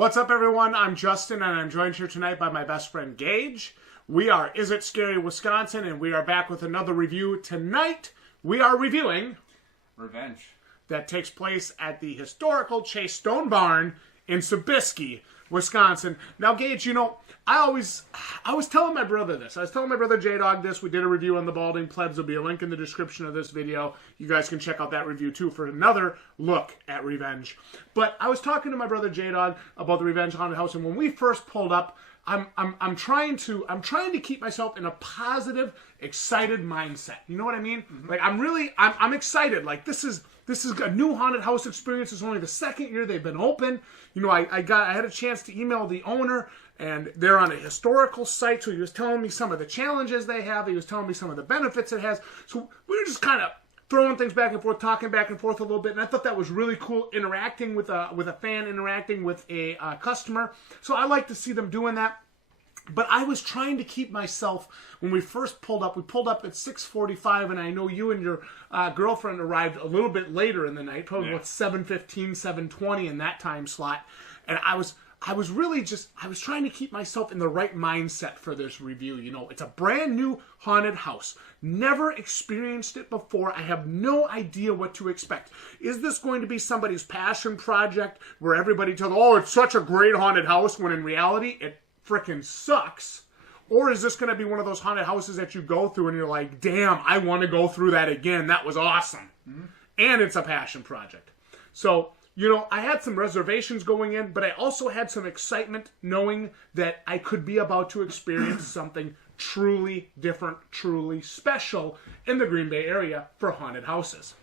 What's up, everyone? I'm Justin, and I'm joined here tonight by my best friend, Gage. We are Is It Scary, Wisconsin, and we are back with another review. Tonight, we are reviewing Revenge. That takes place at the historical Chase Stone Barn in Sobieski, Wisconsin. Now, Gage, you know, I was telling my brother this. I was telling my brother J-Dog this. We did a review on the Balding Plebs. There'll be a link in the description of this video. You guys can check out that review, too, for another look at Revenge. But I was talking to my brother J-Dog about the Revenge Haunted House, and when we first pulled up, I'm trying to keep myself in a positive, excited mindset. You know what I mean? Mm-hmm. Like I'm excited. Like this is a new haunted house experience. It's only the second year they've been open. You know, I had a chance to email the owner, and they're on a historical site. So he was telling me some of the challenges they have. He was telling me some of the benefits it has. So we were just kind of throwing things back and forth, talking back and forth a little bit, and I thought that was really cool, interacting with a fan, interacting with a customer. So I like to see them doing that. But I was trying to keep myself, when we first pulled up, we pulled up at 6:45, and I know you and your girlfriend arrived a little bit later in the night, probably about 7:15, 7:20 in that time slot, and I was trying to keep myself in the right mindset for this review. You know, it's a brand new haunted house. Never experienced it before. I have no idea what to expect. Is this going to be somebody's passion project where everybody tells, oh, it's such a great haunted house, when in reality, it freaking sucks? Or is this going to be one of those haunted houses that you go through and you're like, damn, I want to go through that again. That was awesome. Mm-hmm. And it's a passion project. So, you know, I had some reservations going in, but I also had some excitement knowing that I could be about to experience something truly different, truly special in the Green Bay area for haunted houses.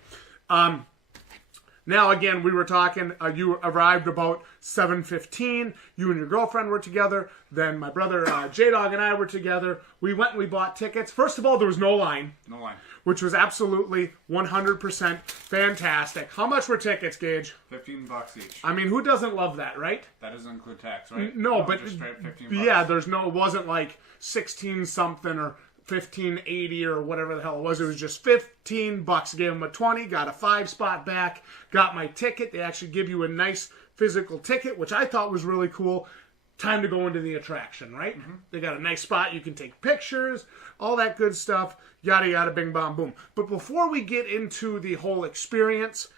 Now, again, we were talking, you arrived about 7:15. You and your girlfriend were together. Then my brother J-Dog and I were together. We went and we bought tickets. First of all, there was no line. No line. Which was absolutely 100% fantastic. How much were tickets, Gage? $15 each. I mean, who doesn't love that, right? That doesn't include tax, right? No, but just straight $15. Yeah, it wasn't like 16 something or 15.80 or whatever the hell it was. It was just $15. Gave them a 20, got a 5-spot back, got my ticket. They actually give you a nice physical ticket, which I thought was really cool. Time to go into the attraction, right? Mm-hmm. They got a nice spot. You can take pictures, all that good stuff, yada, yada, bing, bong, boom. But before we get into the whole experience,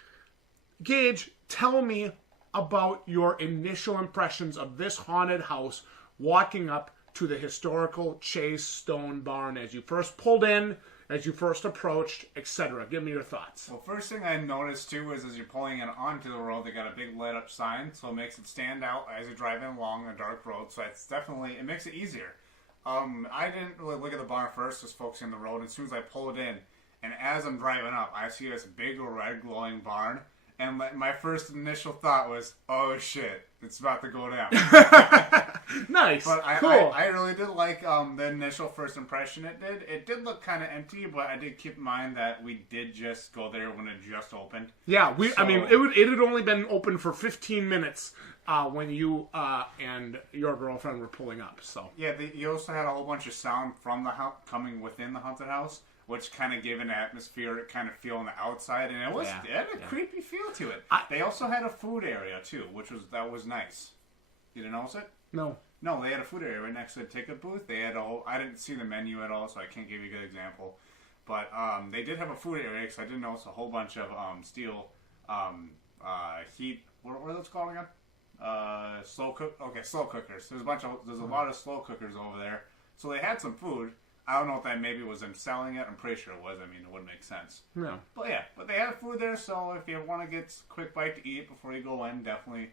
Gage, tell me about your initial impressions of this haunted house walking up to the historical Chase Stone Barn as you first pulled in, as you first approached, etc. Give me your thoughts. Well, first thing I noticed, too, is as you're pulling in onto the road, they got a big lit-up sign, so it makes it stand out as you're driving along a dark road, so it makes it easier. I didn't really look at the barn first, just focusing on the road. As soon as I pull it in, and as I'm driving up, I see this big red glowing barn, and my first initial thought was, oh shit, it's about to go down. Nice. But cool. I really did like the initial first impression it did. It did look kind of empty, but I did keep in mind that we did just go there when it just opened. Yeah, I mean, it had only been open for 15 minutes when you and your girlfriend were pulling up. So yeah, you also had a whole bunch of sound from the house coming within the haunted house, which kind of gave an atmospheric kind of feel on the outside, and it had a creepy feel to it. They also had a food area too, that was nice. You didn't notice it? No, they had a food area right next to the ticket booth. They had I didn't see the menu at all, so I can't give you a good example. But they did have a food area, because I did notice a whole bunch of steel heat. What are those called again? Slow cookers. There's a lot of slow cookers over there. So they had some food. I don't know if that maybe was them selling it. I'm pretty sure it was. I mean, it wouldn't make sense. No. But they had food there, so if you want to get a quick bite to eat before you go in, definitely,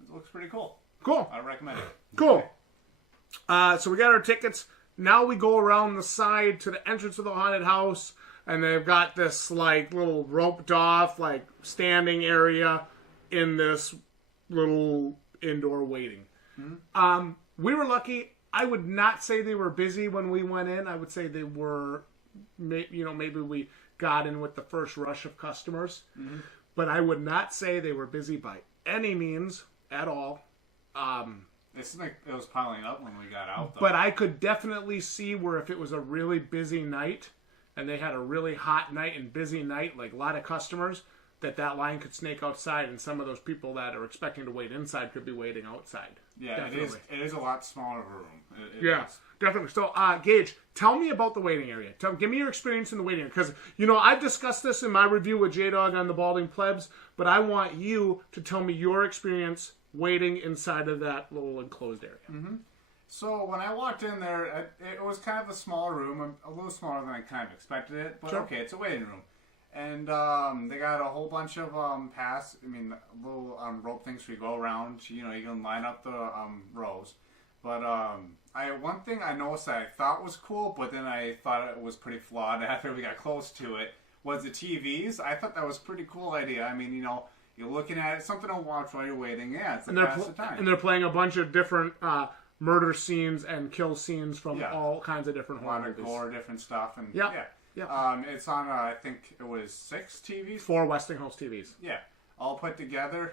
it looks pretty cool. Cool. I recommend it. Cool. So we got our tickets. Now we go around the side to the entrance of the haunted house, and they've got this like little roped off like standing area in this little indoor waiting. Mm-hmm. We were lucky. I would not say they were busy when we went in. I would say they were, maybe we got in with the first rush of customers. Mm-hmm. But I would not say they were busy by any means at all. It seemed like it was piling up when we got out, though. But I could definitely see where if it was a really busy night, and they had a really hot night and busy night, like a lot of customers, that line could snake outside, and some of those people that are expecting to wait inside could be waiting outside. Yeah, Definitely. it is a lot smaller of a room. Yeah, definitely. So, Gage, tell me about the waiting area. Give me your experience in the waiting area. Because, I've discussed this in my review with J-Dog on the Balding Plebs, but I want you to tell me your experience waiting inside of that little enclosed area. Mm-hmm. So, when I walked in there, it was kind of a small room, a little smaller than I kind of expected it, but okay, it's a waiting room. And they got a whole bunch of little rope things where you go around. You can line up the rows. But one thing I noticed that I thought was cool, but then I thought it was pretty flawed after we got close to it, was the TVs. I thought that was a pretty cool idea. I mean, you're looking at it, something to watch while you're waiting. Yeah, it's the pass of time. And they're playing a bunch of different murder scenes and kill scenes from all kinds of different horror movies. A lot of gore, different stuff. And yeah. It's on, I think it was 6 TVs? 4 Westinghouse TVs. Yeah, all put together.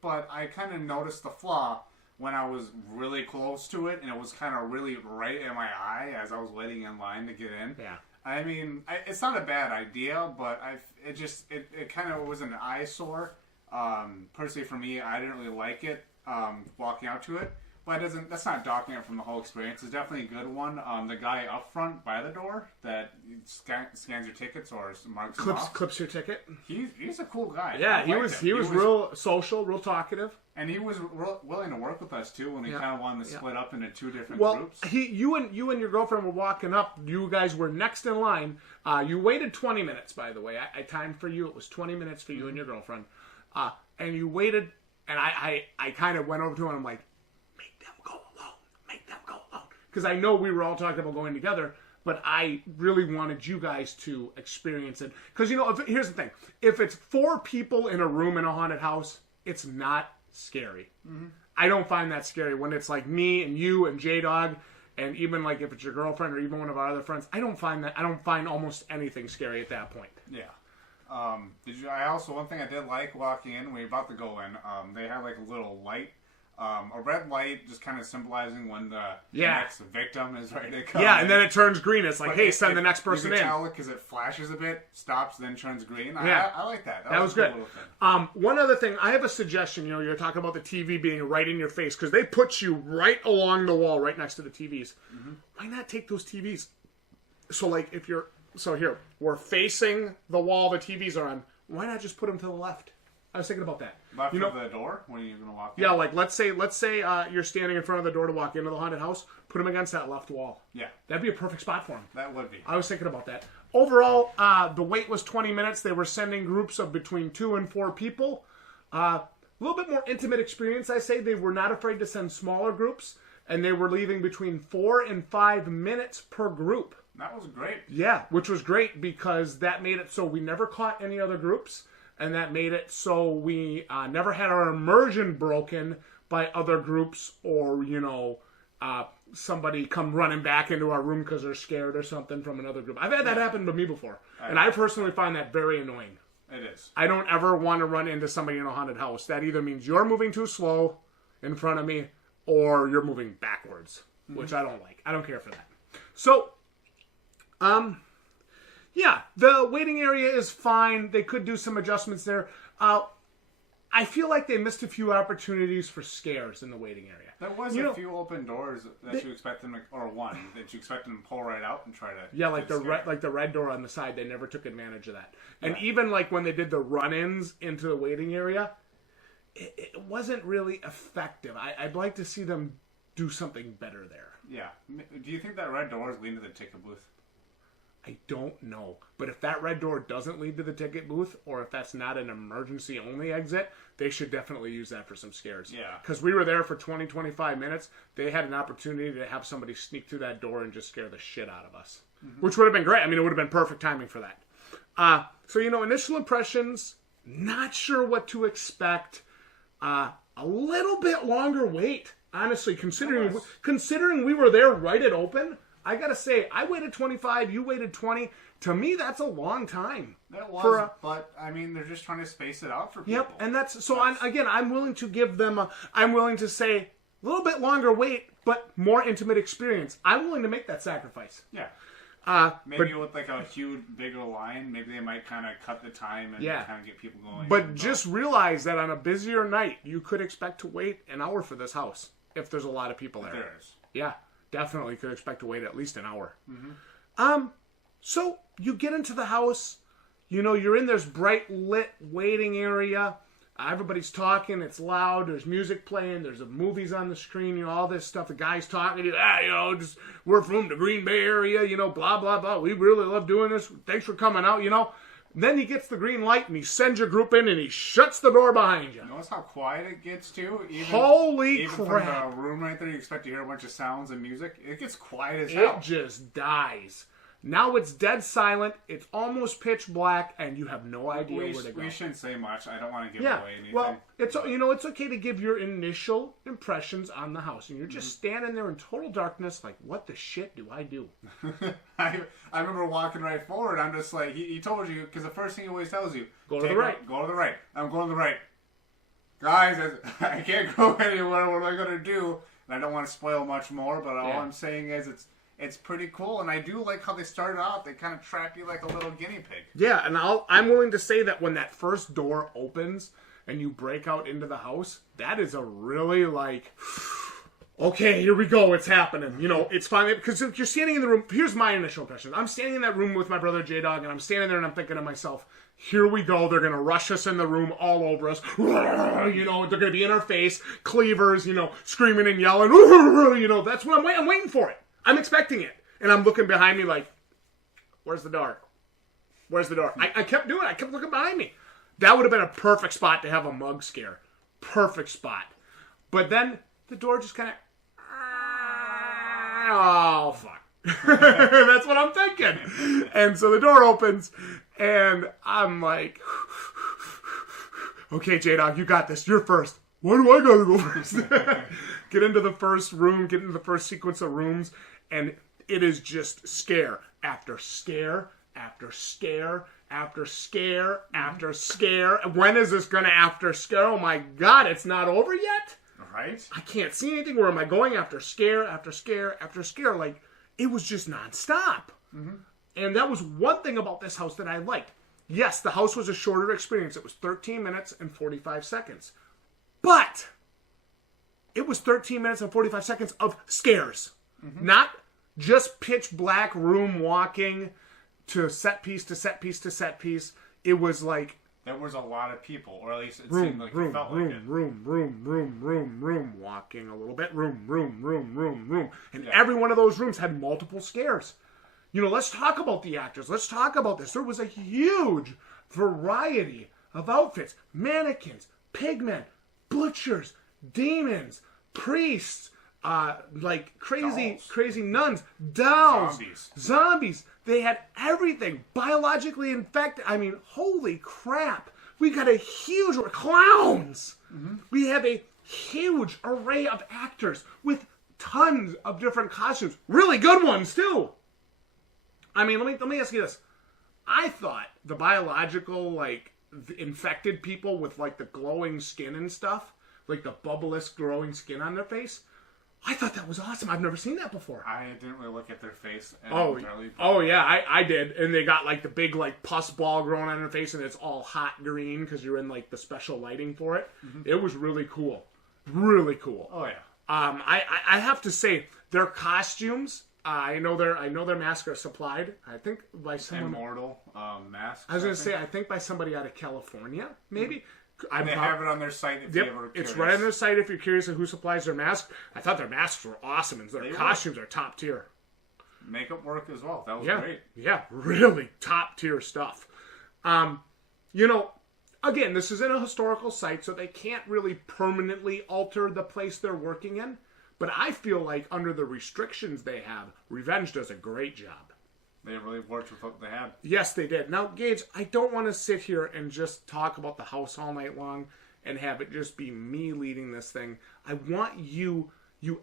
But I kind of noticed the flaw when I was really close to it, and it was kind of really right in my eye as I was waiting in line to get in. Yeah. I mean, it's not a bad idea, but it kind of was an eyesore. Personally, for me, I didn't really like it walking out to it. But that's not docking it from the whole experience. It's definitely a good one. The guy up front by the door that scans your tickets or marks them off. Clips your ticket. He's a cool guy. Yeah, he was real social, real talkative. And he was willing to work with us too when we kind of wanted to split up into 2 different groups. You and your girlfriend were walking up. You guys were next in line. You waited 20 minutes, by the way. I timed for you. It was 20 minutes for you and your girlfriend. And you waited, and I kind of went over to him and I'm like, because I know we were all talking about going together, but I really wanted you guys to experience it. Because, here's the thing. If it's 4 people in a room in a haunted house, it's not scary. Mm-hmm. I don't find that scary. When it's like me and you and J-Dog, and even like if it's your girlfriend or even one of our other friends, I don't find almost anything scary at that point. Yeah. One thing I did like walking in, when we were about to go in, they had like a little light. A red light just kind of symbolizing when the next victim is ready to come. Yeah, and then it turns green. It's like, send the next person in. You can tell because it flashes a bit, stops, then turns green. I like that. That was good. One other thing, I have a suggestion. You're talking about the TV being right in your face because they put you right along the wall, right next to the TVs. Mm-hmm. Why not take those TVs? So, like, here, we're facing the wall the TVs are on. Why not just put them to the left? I was thinking about that. Left of the door when you're going to walk in? Yeah, like let's say you're standing in front of the door to walk into the haunted house. Put him against that left wall. Yeah. That'd be a perfect spot for him. That would be. I was thinking about that. Overall, the wait was 20 minutes. They were sending groups of between 2 and 4 people. A little bit more intimate experience, I say. They were not afraid to send smaller groups, and they were leaving between 4 and 5 minutes per group. That was great. Yeah, which was great because that made it so we never caught any other groups. And that made it so we never had our immersion broken by other groups or, somebody come running back into our room because they're scared or something from another group. I've had that happen to me before. And I personally find that very annoying. It is. I don't ever want to run into somebody in a haunted house. That either means you're moving too slow in front of me or you're moving backwards, which I don't like. I don't care for that. So, yeah, the waiting area is fine. They could do some adjustments there. I feel like they missed a few opportunities for scares in the waiting area. There was a few open doors that you expect them to, or one that you expect them to pull right out and try to. Yeah, like the red door on the side. They never took advantage of that. And even like when they did the run-ins into the waiting area, it wasn't really effective. I'd like to see them do something better there. Yeah. Do you think that red door is leading to the ticket booth? I don't know. But if that red door doesn't lead to the ticket booth, or if that's not an emergency only exit, they should definitely use that for some scares. Yeah. Because we were there for 20, 25 minutes. They had an opportunity to have somebody sneak through that door and just scare the shit out of us. Mm-hmm. Which would have been great. I mean, it would have been perfect timing for that. So, initial impressions, not sure what to expect. A little bit longer wait, honestly, considering we were there right at open. I gotta say, I waited 25, you waited 20. To me, that's a long time. That was, but I mean, they're just trying to space it out for people. Yep, and I'm willing to give them I'm willing to say a little bit longer wait, but more intimate experience. I'm willing to make that sacrifice. Yeah. Maybe with like a huge, bigger line, maybe they might kind of cut the time and kind of get people going. But just realize that on a busier night, you could expect to wait an hour for this house if there's a lot of people there. There is. Yeah, definitely could expect to wait at least an hour. Mm-hmm. So you get into the house. You know, you're in this bright lit waiting area. Everybody's talking. It's loud. There's music playing. There's movies on the screen. You know, all this stuff. The guy's talking to you. You know, we're from the Green Bay area. You know, blah, blah, blah. We really love doing this. Thanks for coming out, you know. Then he gets the green light and he sends your group in and he shuts the door behind you. Notice how quiet it gets, too? Holy crap. Even from the room right there, you expect to hear a bunch of sounds and music. It gets quiet as hell. It just dies. Now it's dead silent. It's almost pitch black, and you have no idea where to go. We shouldn't say much. I don't want to give away anything. Well, it's okay to give your initial impressions on the house, and you're just standing there in total darkness, like, what the shit do I do? I remember walking right forward. I'm just like, he told you, because the first thing he always tells you, go to the right. Go to the right. I'm going to the right. Guys, I can't go anywhere. What am I going to do? And I don't want to spoil much more, but all I'm saying is it's pretty cool, and I do like how they started out. They kind of trap you like a little guinea pig. Yeah, and I'm willing to say that when that first door opens and you break out into the house, that is a really like, okay, here we go, it's happening. You know, it's finally, because if you're standing in the room, here's my initial impression. I'm standing in that room with my brother J-Dog, and I'm standing there and I'm thinking to myself, here we go, they're going to rush us in the room all over us. You know, they're going to be in our face, cleavers, you know, screaming and yelling. You know, that's what I'm waiting for it. I'm expecting it. And I'm looking behind me like, where's the door? Where's the door? I kept doing it. I kept looking behind me. That would have been a perfect spot to have a mug scare. Perfect spot. But then the door just kind of, oh, fuck. That's what I'm thinking. And so the door opens, and I'm like, okay, J-Dog, you got this. You're first. Why do I gotta go first? Get into the first room, get into the first sequence of rooms, and it is just scare after scare after scare after scare after scare. When is this gonna after scare? Oh my god, it's not over yet? Right? I can't see anything. Where am I going after scare after scare after scare? Like, it was just nonstop. And that was one thing about this house that I liked. Yes, the house was a shorter experience. It was 13 minutes and 45 seconds. But it was 13 minutes and 45 seconds of scares. Not just pitch black room walking to set piece to set piece to set piece. It was like, there was a lot of people, or at least it seemed like it felt like it. Room, walking a little bit, room. And every one of those rooms had multiple scares. You know, let's talk about the actors. Let's talk about this. There was a huge variety of outfits. Mannequins, pigmen, butchers, demons, priests, like crazy nuns, dolls, zombies. They had everything. Biologically infected. I mean, holy crap. We got a huge, clowns. We have a huge array of actors with tons of different costumes. Really good ones, too. I mean, let me ask you this. I thought the biological, like, the infected people with, like, the glowing skin and stuff, like the bubbleless growing skin on their face, I thought that was awesome. I've never seen that before. I didn't really look at their face. Oh yeah, I did. And they got like the big like pus ball growing on their face, and it's all hot green because you're in like the special lighting for it. It was really cool. Really cool. Oh yeah. I have to say their costumes. I know their masks are supplied. I think by someone. Immortal masks. I was gonna say I think by somebody out of California, maybe. They have it on their site if you ever curious. It's right on their site if you're curious of who supplies their masks. I thought their masks were awesome, and their costumes are top tier. Makeup work as well. That was great. Yeah, really top tier stuff. You know, again, this is in a historical site, so they can't really permanently alter the place they're working in. But I feel like under the restrictions they have, Revenge does a great job. They really worked with what they had. Yes, they did. Now, Gage, I don't want to sit here and just talk about the house all night long and have it just be me leading this thing. I want you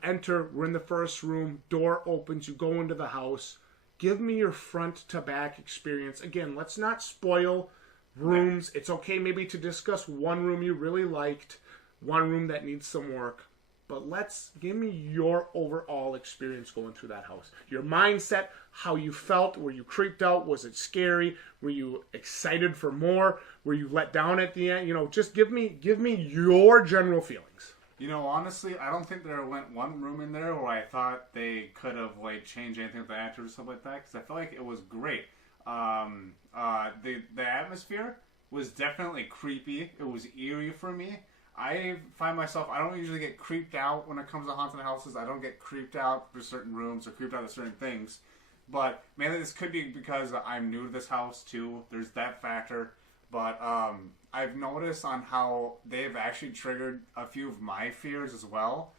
enter, we're in the first room, door opens, you go into the house. Give me your front to back experience. Again, let's not spoil rooms. It's okay maybe to discuss one room you really liked, one room that needs some work. but give me your overall experience going through that house. Your mindset, how you felt, were you creeped out, was it scary, were you excited for more, were you let down at the end? Just give me your general feelings. Honestly, I don't think there went one room in there where I thought they could have changed anything with the actors or stuff like that, because I felt like it was great. The atmosphere was definitely creepy. It was eerie for me. I find myself, I don't usually get creeped out when it comes to haunted houses. I don't get creeped out for certain rooms or creeped out at certain things. But mainly this could be because I'm new to this house too. There's that factor. But I've noticed on how they've actually triggered a few of my fears as well.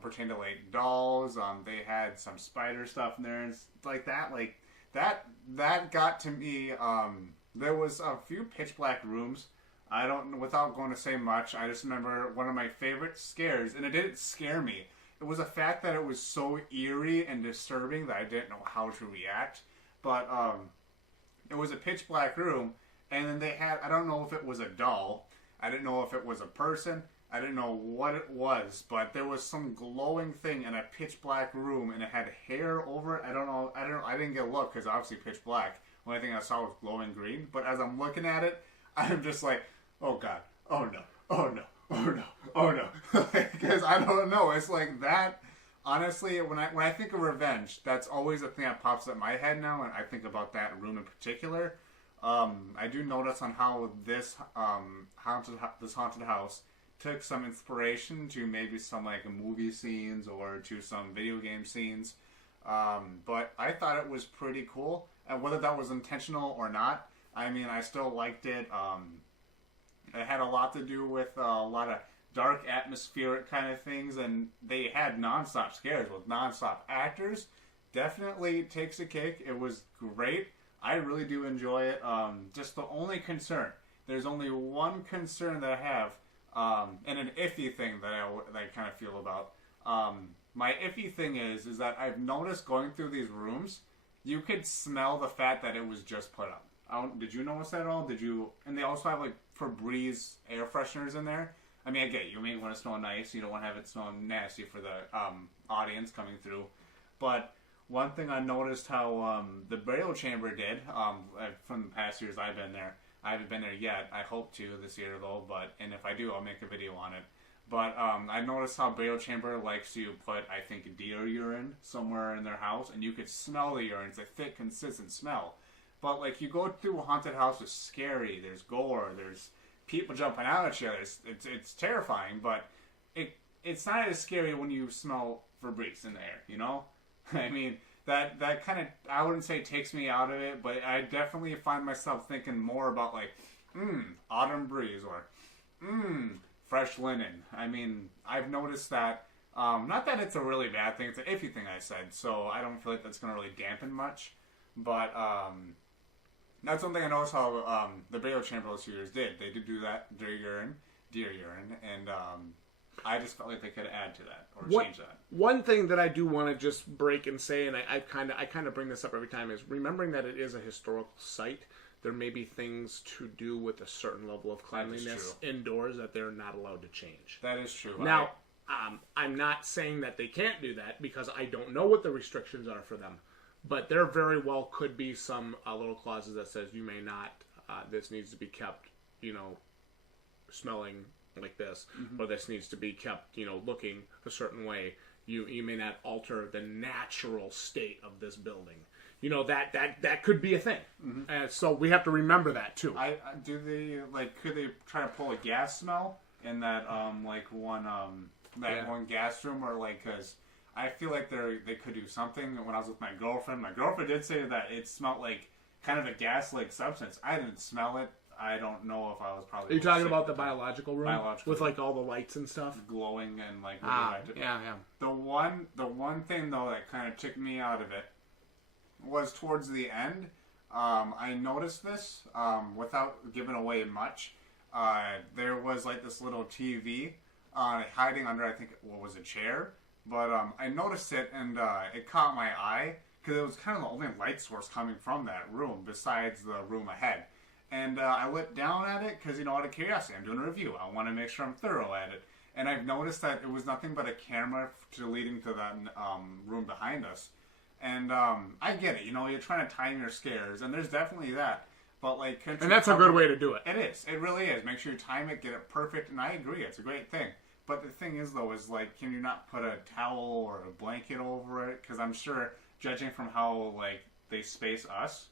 Pertaining to dolls. They had some spider stuff in there and like that. That got to me. There was a few pitch black rooms. I don't know, without going to say much, I just remember one of my favorite scares, and it didn't scare me. It was the fact that it was so eerie and disturbing that I didn't know how to react. But it was a pitch black room, and then they had, I don't know if it was a doll, I didn't know if it was a person, I didn't know what it was, but there was some glowing thing in a pitch black room, and it had hair over it. I didn't get a look because obviously pitch black. The only thing I saw was glowing green. But as I'm looking at it, I'm just like, oh god, oh no, oh no, oh no, oh no, because I don't know. It's like that. Honestly, when I think of revenge, that's always the thing that pops up in my head now, and I think about that room in particular. I do notice on how this haunted house took some inspiration to maybe some movie scenes or to some video game scenes, but I thought it was pretty cool, and whether that was intentional or not, I mean, I still liked it. It had a lot to do with a lot of dark atmospheric kind of things, and they had nonstop scares with nonstop actors. Definitely takes a cake. It was great. I really do enjoy it. Just the only concern, there's only one concern that I have, and an iffy thing that I kind of feel about. My iffy thing is that I've noticed going through these rooms, you could smell the fact that it was just put up. Did you notice that at all? And they also have Febreze air fresheners in there. I mean, I get it. You may want to smell nice. You don't want to have it smell nasty for the audience coming through. But one thing I noticed how the burial chamber did from the past years I've been there. I haven't been there yet. I hope to this year though. And if I do, I'll make a video on it. But I noticed how burial chamber likes to put, I think, deer urine somewhere in their house, and you could smell the urine. It's a thick, consistent smell. But you go through a haunted house, it's scary. There's gore. There's people jumping out at you. It's terrifying. But it's not as scary when you smell Febreze in the air. I mean, that kind of, I wouldn't say takes me out of it, but I definitely find myself thinking more about autumn breeze or fresh linen. I mean, I've noticed that. Not that it's a really bad thing. It's an iffy thing I said. So I don't feel like that's going to really dampen much. But that's something I noticed how the burial chamber those 2 years did. They did do that, deer urine, and I just felt like they could add to that or change that. One thing that I do want to just break and say, and I kind of bring this up every time, is remembering that it is a historical site. There may be things to do with a certain level of cleanliness indoors that they're not allowed to change. That is true. Now, I'm not saying that they can't do that because I don't know what the restrictions are for them. But there very well could be some little clauses that says you may not, this needs to be kept, smelling like this, or this needs to be kept, looking a certain way. You may not alter the natural state of this building. That could be a thing. So we have to remember that too. Do they could they try to pull a gas smell in that one gas room, or because I feel like they could do something. When I was with my girlfriend did say that it smelled like kind of a gas-like substance. I didn't smell it. I don't know if I was probably. Are you talking about the biological room? With all the lights and stuff? Glowing and yeah. The one thing though that kind of took me out of it was towards the end. I noticed this without giving away much. There was this little TV hiding under, I think, what was a chair. But I noticed it, and it caught my eye, because it was kind of the only light source coming from that room, besides the room ahead. And I looked down at it, because, out of curiosity, I'm doing a review. I want to make sure I'm thorough at it. And I've noticed that it was nothing but a camera leading to that room behind us. And I get it, you're trying to time your scares, and there's definitely that. But and that's a good way to do it. It is. It really is. Make sure you time it, get it perfect, and I agree, it's a great thing. But the thing is, though, is can you not put a towel or a blanket over it? Because I'm sure, judging from how they space us,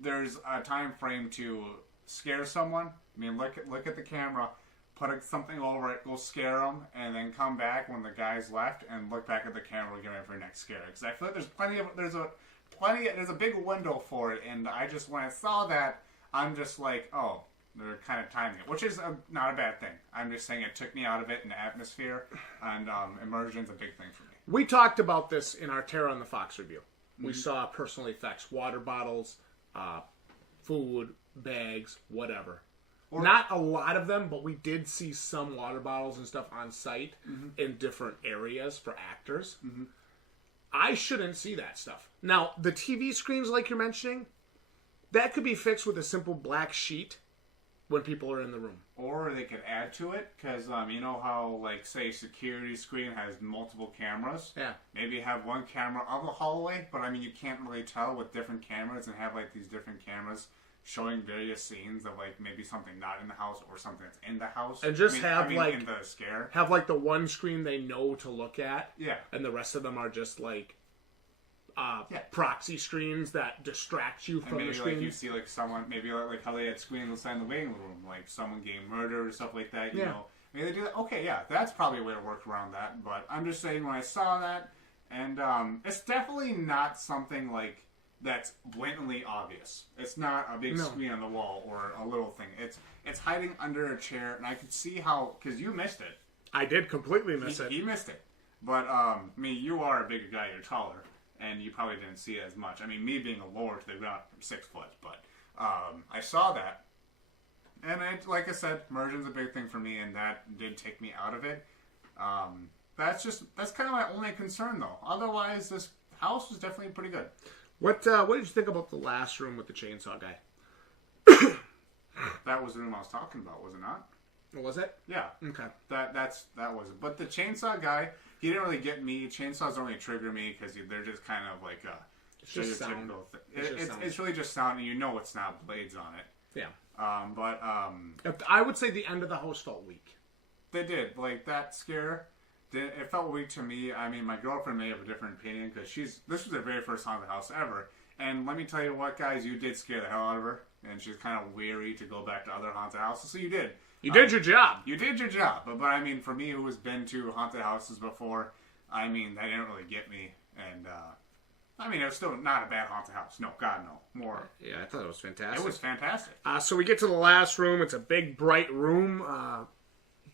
there's a time frame to scare someone. I mean, look at the camera, put something over it, go scare them, and then come back when the guy's left and look back at the camera, get ready for your next scare. Because I feel like there's a big window for it, and when I saw that, I'm just like, oh, they're kind of timing it, which is not a bad thing. I'm just saying it took me out of it in the atmosphere, and immersion's a big thing for me. We talked about this in our Terror on the Fox review. We saw personal effects, water bottles, food, bags, whatever. Not a lot of them, but we did see some water bottles and stuff on site in different areas for actors. I shouldn't see that stuff. Now, the TV screens, like you're mentioning, that could be fixed with a simple black sheet when people are in the room. Or they could add to it, because you know how, say, security screen has multiple cameras? Yeah. Maybe have one camera of the hallway, but you can't really tell with different cameras, and have these different cameras showing various scenes of maybe something not in the house or something that's in the house. And just in the scare. Have the one screen they know to look at. Yeah. And the rest of them are just proxy screens that distract you from the screen. You see someone, maybe how they had screens inside the waiting room, someone getting murdered or stuff like that, you know. Maybe they do that. Okay, yeah, that's probably a way to work around that. But I'm just saying, when I saw that, and it's definitely not something that's blatantly obvious. It's not a big screen on the wall or a little thing. It's hiding under a chair, and I could see how, because you missed it. I did completely miss it. He missed it. But, you are a bigger guy, you're taller, and you probably didn't see it as much. Me being a lower to the ground, I'm 6 foot, but I saw that. And like I said, immersion's a big thing for me, and that did take me out of it. That's kind of my only concern, though. Otherwise, this house was definitely pretty good. What did you think about the last room with the chainsaw guy? That was the room I was talking about, was it not? Was it? Yeah. Okay. That was it. But the chainsaw guy, he didn't really get me. Chainsaws don't really trigger me because they're just kind of it's just sound. It's really just sound, and it's not blades on it. Yeah. I would say the end of the house felt weak. They did. That scare, it felt weak to me. My girlfriend may have a different opinion because this was her very first haunted house ever. And let me tell you what, guys, you did scare the hell out of her. And she's kind of weary to go back to other haunted houses. So you did. You did your job. You did your job. But for me, who has been to haunted houses before, that didn't really get me. And, it was still not a bad haunted house. No, God, no. More. Yeah, I thought it was fantastic. It was fantastic. So we get to the last room. It's a big, bright room.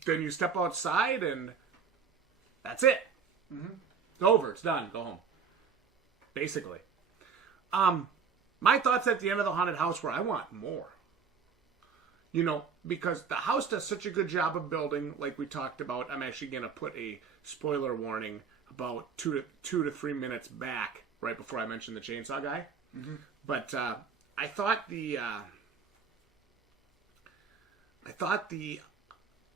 Then you step outside, and that's it. It's over. It's done. Go home. Basically. My thoughts at the end of the haunted house were, I want more. Because the house does such a good job of building, like we talked about. I'm actually going to put a spoiler warning about 2 to 3 minutes back, right before I mentioned the chainsaw guy. But I thought the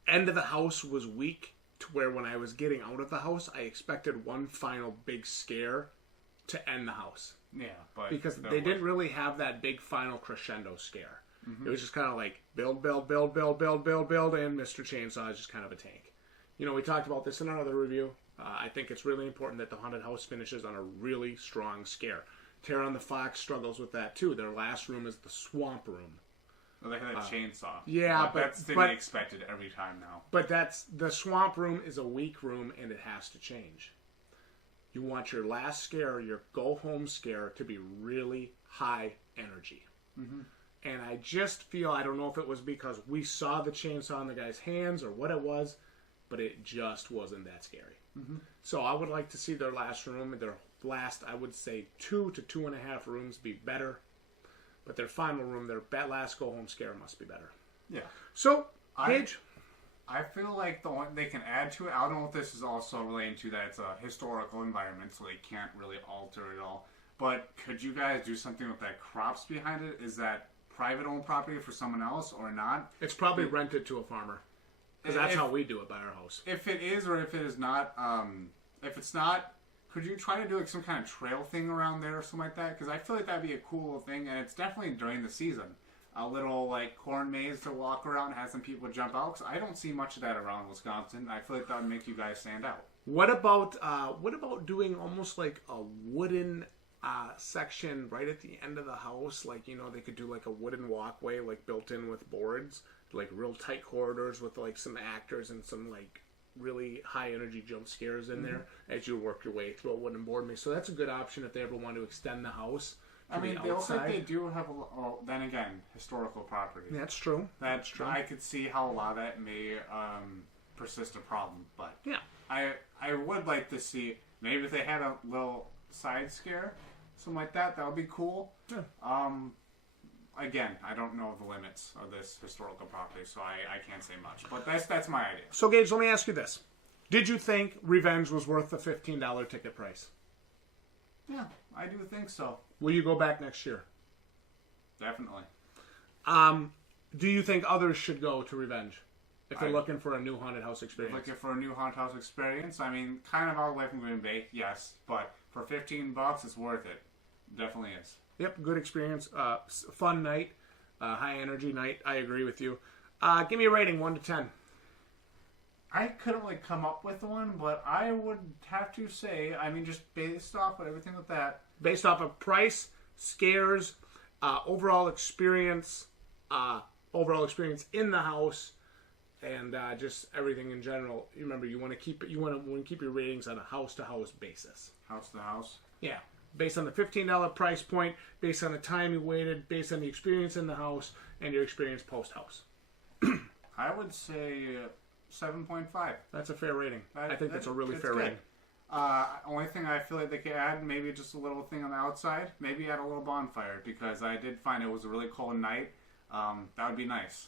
end of the house was weak to where when I was getting out of the house, I expected one final big scare to end the house. Yeah, but because they didn't really have that big final crescendo scare. It was just kind of build, and Mr. Chainsaw is just kind of a tank. We talked about this in another review. I think it's really important that the haunted house finishes on a really strong scare. Terror on the Fox struggles with that too. Their last room is the swamp room. Well, they had a chainsaw. Yeah, that's to be expected every time now. But the swamp room is a weak room, and it has to change. You want your last scare, your go-home scare, to be really high energy. And I just feel, I don't know if it was because we saw the chainsaw in the guy's hands or what it was, but it just wasn't that scary. So I would like to see their last room, their last, I would say, 2 to 2.5 rooms be better. But their final room, their last go-home scare must be better. Yeah. So, Gage? I feel like the one they can add to it, I don't know if this is also relating to that it's a historical environment, so they can't really alter it all. But could you guys do something with that crops behind it? Is that private-owned property for someone else or not? It's probably rented to a farmer. Because that's how we do it by our house. If it is or if it is not, if it's not, could you try to do like some kind of trail thing around there or something like that? Because I feel like that'd be a cool little thing, and it's definitely during the season. A little like corn maze to walk around, have some people jump out. Because I don't see much of that around Wisconsin. I feel like that would make you guys stand out. What about doing almost like a wooden section right at the end of the house? Like, you know, they could do like a wooden walkway, like built in with boards, like real tight corridors with like some actors and some like really high energy jump scares in there as you work your way through a wooden board maze. So that's a good option if they ever want to extend the house. I mean, they also they do have then again, historical property. That's true. That's true. I could see how a lot of that may persist a problem, but yeah, I would like to see maybe if they had a little side scare, something like that. That would be cool. Yeah. Again, I don't know the limits of this historical property, so I can't say much. But that's my idea. So, Gage, let me ask you this: did you think Revenge was worth the $15 ticket price? Yeah, I do think so. Will you go back next year? Definitely. Do you think others should go to Revenge if they're looking for a new haunted house experience? Looking for a new haunted house experience? I mean, kind of all the way from Green Bay, yes. But for $15, it's worth it. Definitely is. Yep, good experience. Fun night. High energy night. I agree with you. Give me a rating, 1 to 10. I couldn't really come up with one, but I would have to say, I mean, just based off of everything with that. Based off of price, scares, overall experience in the house, and just everything in general. Remember, you want to keep your ratings on a house-to-house basis. House to house. Yeah, based on the $15 price point, based on the time you waited, based on the experience in the house, and your experience post-house. I would say 7.5. That's a fair rating. I think that's a really fair rating. Only thing I feel like they could add, maybe just a little thing on the outside. Maybe add a little bonfire, because I did find it was a really cold night. That would be nice.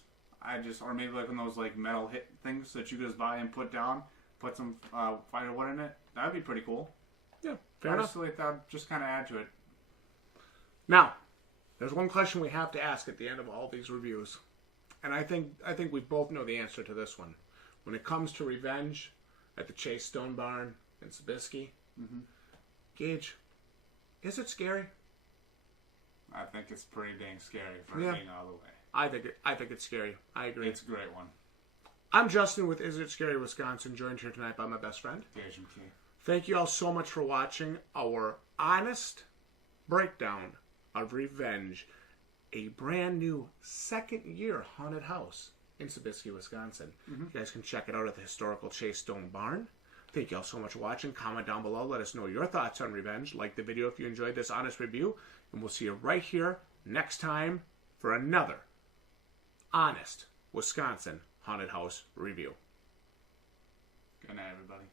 Or maybe like one of those like metal hit things that you just buy and put down. Put some firewood in it. That would be pretty cool. Yeah, fair enough. I feel like that would just kind of add to it. Now, there's one question we have to ask at the end of all these reviews, and I think we both know the answer to this one. When it comes to Revenge at the Chase Stone Barn in Sobieski, Gage, is it scary? I think it's pretty dang scary for being all the way. I think it's scary. I agree. It's a great one. I'm Justin with Is It Scary Wisconsin, joined here tonight by my best friend, Gage and Key. Thank you all so much for watching our honest breakdown of Revenge, a brand new second-year haunted house in Sobieski, Wisconsin. You guys can check it out at the historical Chase Stone Barn. Thank you all so much for watching. Comment down below. Let us know your thoughts on Revenge. Like the video if you enjoyed this honest review. And we'll see you right here next time for another honest Wisconsin haunted house review. Good night, everybody.